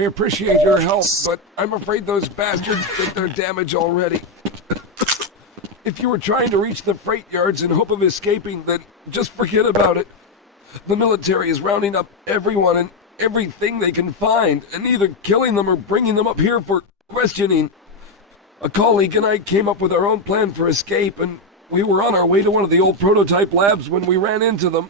I appreciate your help, but I'm afraid those bastards did their damage already. If you were trying to reach the freight yards in hope of escaping, then just forget about it. The military is rounding up everyone and everything they can find, and either killing them or bringing them up here for questioning. A colleague and I came up with our own plan for escape, and we were on our way to one of the old prototype labs when we ran into them.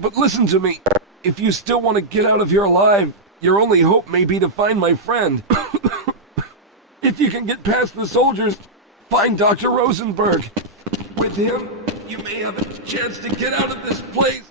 But listen to me. If you still want to get out of here alive, your only hope may be to find my friend. If you can get past the soldiers, find Dr. Rosenberg. With him, you may have a chance to get out of this place.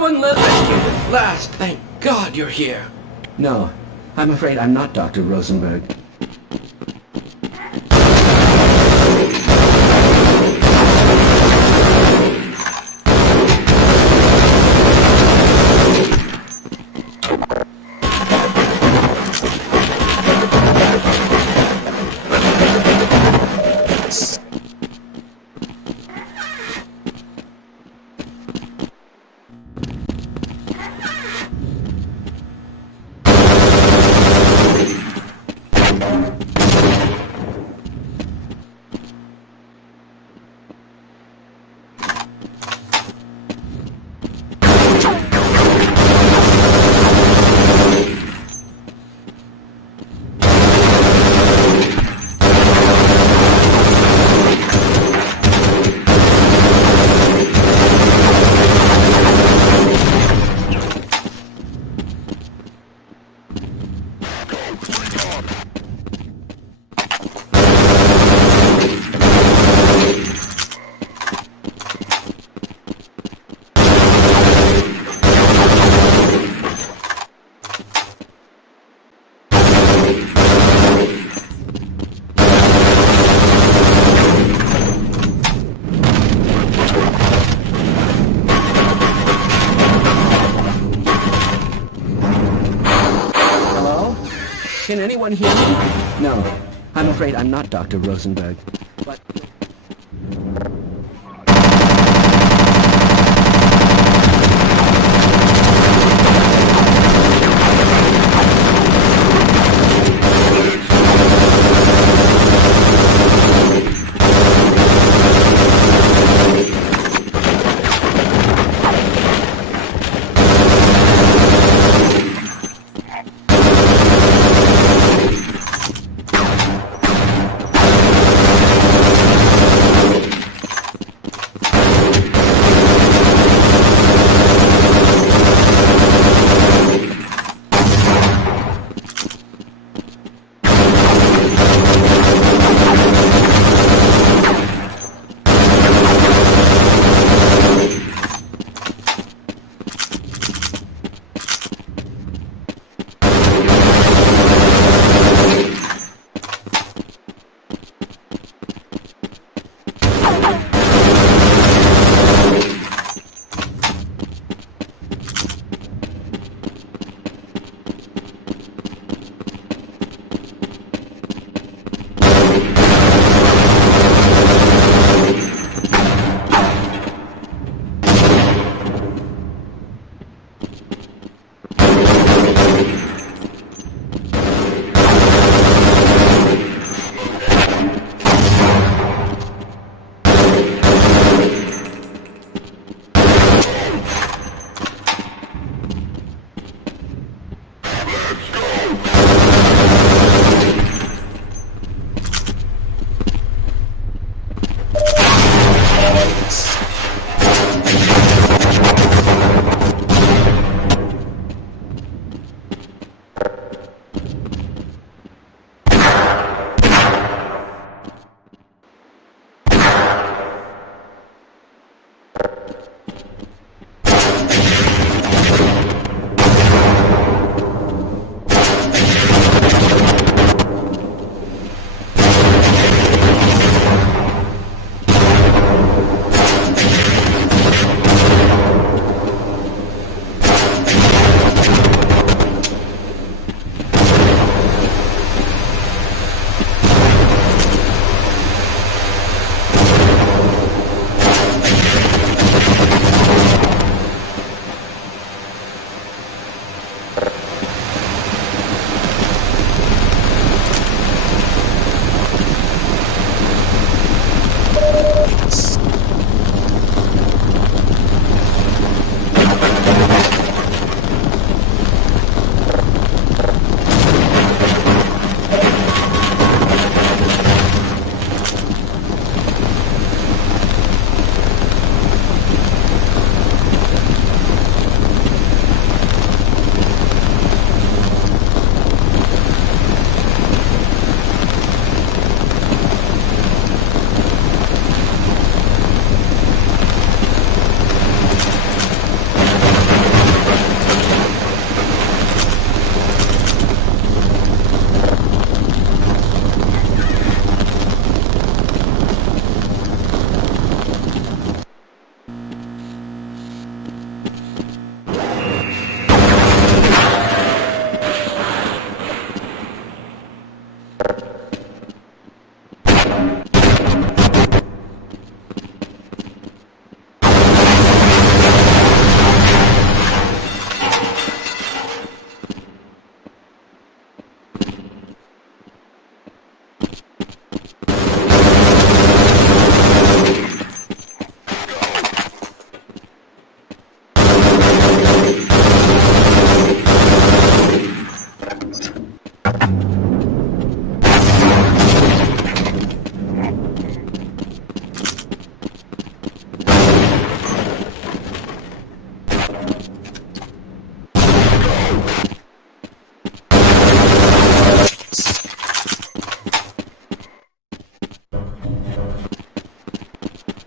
Someone let rescue at last. Thank God you're here. No, I'm afraid I'm not Dr. Rosenberg. Can anyone hear me? No, I'm afraid I'm not Dr. Rosenberg. But...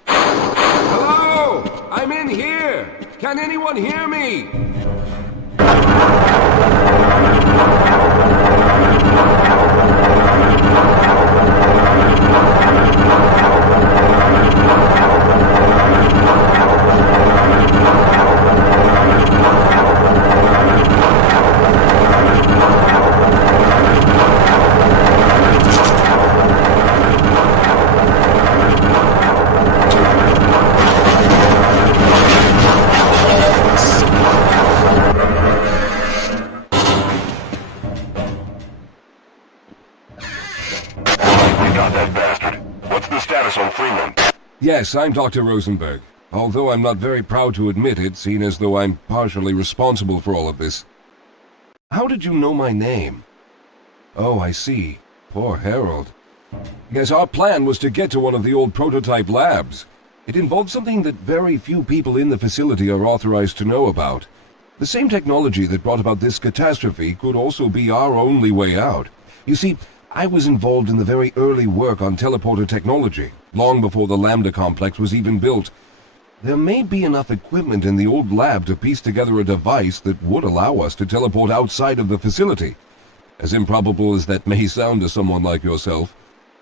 Hello? I'm in here! Can anyone hear me? Yes, I'm Dr. Rosenberg. Although I'm not very proud to admit it, seeing as though I'm partially responsible for all of this. How did you know my name? Oh, I see. Poor Harold. Yes, our plan was to get to one of the old prototype labs. It involved something that very few people in the facility are authorized to know about. The same technology that brought about this catastrophe could also be our only way out. You see, I was involved in the very early work on teleporter technology, long before the Lambda complex was even built. There may be enough equipment in the old lab to piece together a device that would allow us to teleport outside of the facility. As improbable as that may sound to someone like yourself.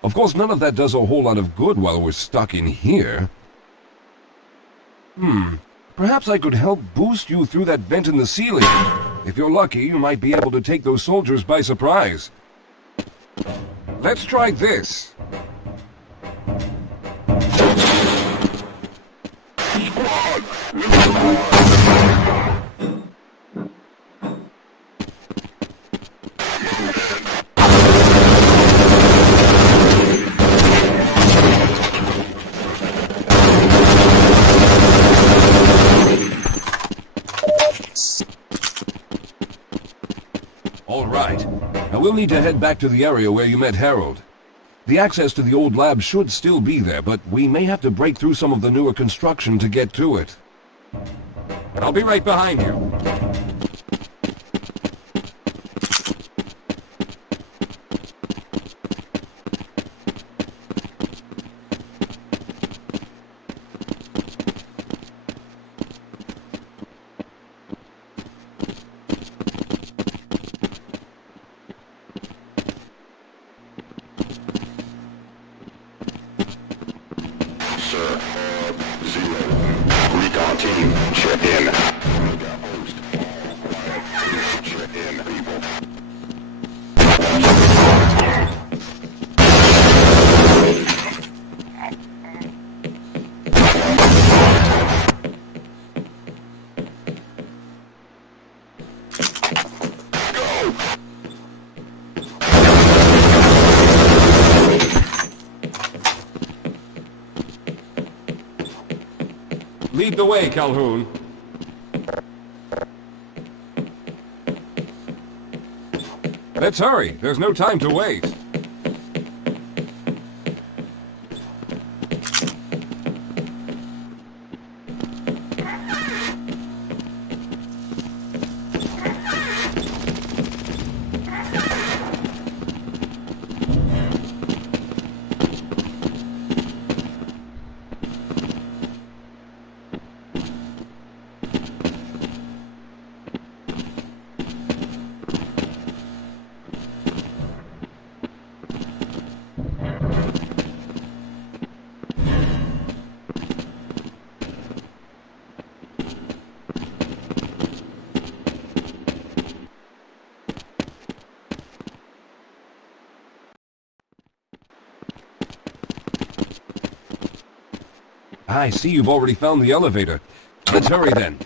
Of course, none of that does a whole lot of good while we're stuck in here. Perhaps I could help boost you through that vent in the ceiling. If you're lucky, you might be able to take those soldiers by surprise. Let's try this. All right. Now we'll need to head back to the area where you met Harold. The access to the old lab should still be there, but we may have to break through some of the newer construction to get to it. I'll be right behind you. Lead the way, Calhoun. Let's hurry. There's no time to waste. I see you've already found the elevator. Let's hurry then.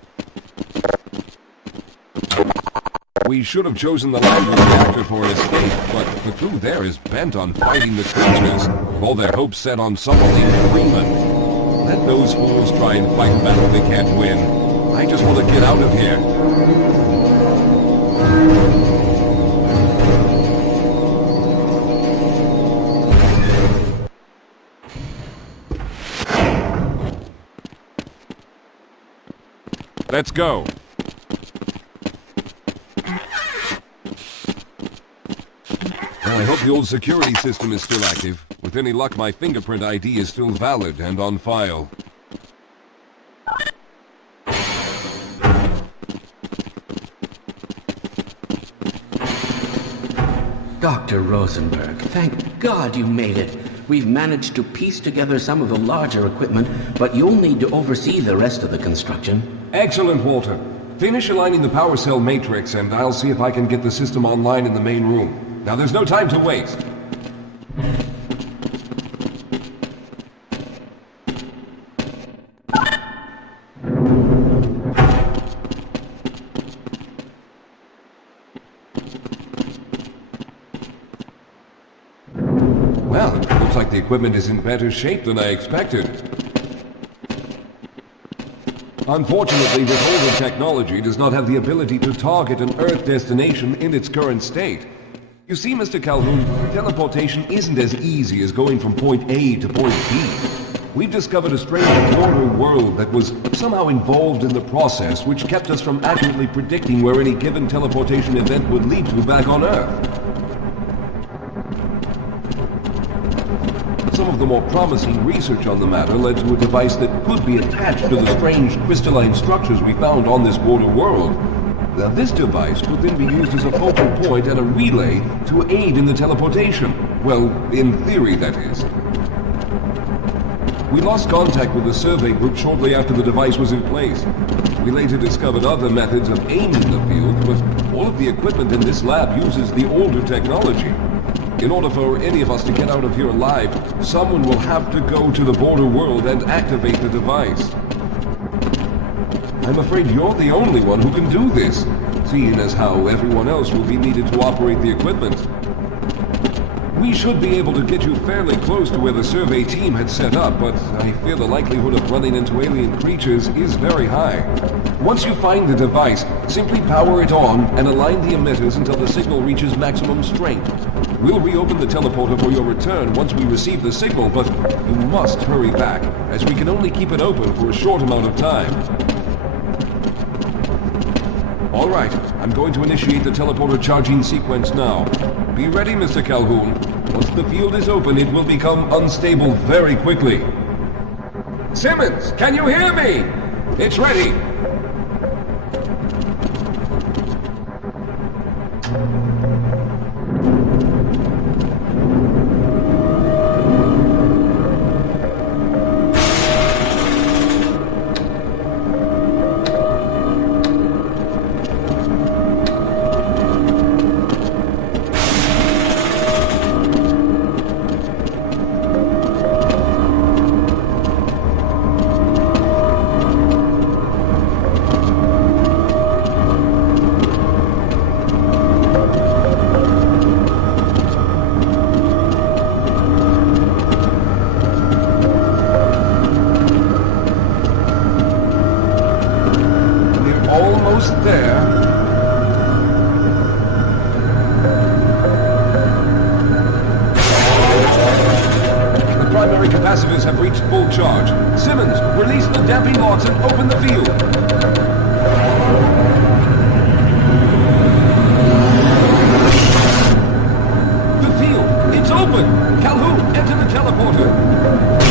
We should have chosen the Lambda reactor for an escape, but the crew there is bent on fighting the creatures, all their hopes set on summoning Freeman. Let those fools try and fight a battle they can't win. I just want to get out of here. Let's go. I hope the old security system is still active. With any luck, my fingerprint ID is still valid and on file. Dr. Rosenberg, thank God you made it. We've managed to piece together some of the larger equipment, but you'll need to oversee the rest of the construction. Excellent, Walter. Finish aligning the power cell matrix, and I'll see if I can get the system online in the main room. Now, there's no time to waste. Well, looks like the equipment is in better shape than I expected. Unfortunately, this older technology does not have the ability to target an Earth destination in its current state. You see, Mr. Calhoun, teleportation isn't as easy as going from point A to point B. We've discovered a strange border world that was somehow involved in the process, which kept us from accurately predicting where any given teleportation event would lead to back on Earth. Some of the more promising research on the matter led to a device that could be attached to the strange crystalline structures we found on this border world. Now, this device could then be used as a focal point and a relay to aid in the teleportation. Well, in theory, that is. We lost contact with the survey group shortly after the device was in place. We later discovered other methods of aiming the field, but all of the equipment in this lab uses the older technology. In order for any of us to get out of here alive, someone will have to go to the border world and activate the device. I'm afraid you're the only one who can do this, seeing as how everyone else will be needed to operate the equipment. We should be able to get you fairly close to where the survey team had set up, but I fear the likelihood of running into alien creatures is very high. Once you find the device, simply power it on and align the emitters until the signal reaches maximum strength. We'll reopen the teleporter for your return once we receive the signal, but you must hurry back, as we can only keep it open for a short amount of time. All right, I'm going to initiate the teleporter charging sequence now. Be ready, Mr. Calhoun. Once the field is open, it will become unstable very quickly. Simmons, can you hear me? It's ready. Almost there. The primary capacitors have reached full charge. Simmons, release the damping locks and open the field. The field, it's open! Calhoun, enter the teleporter.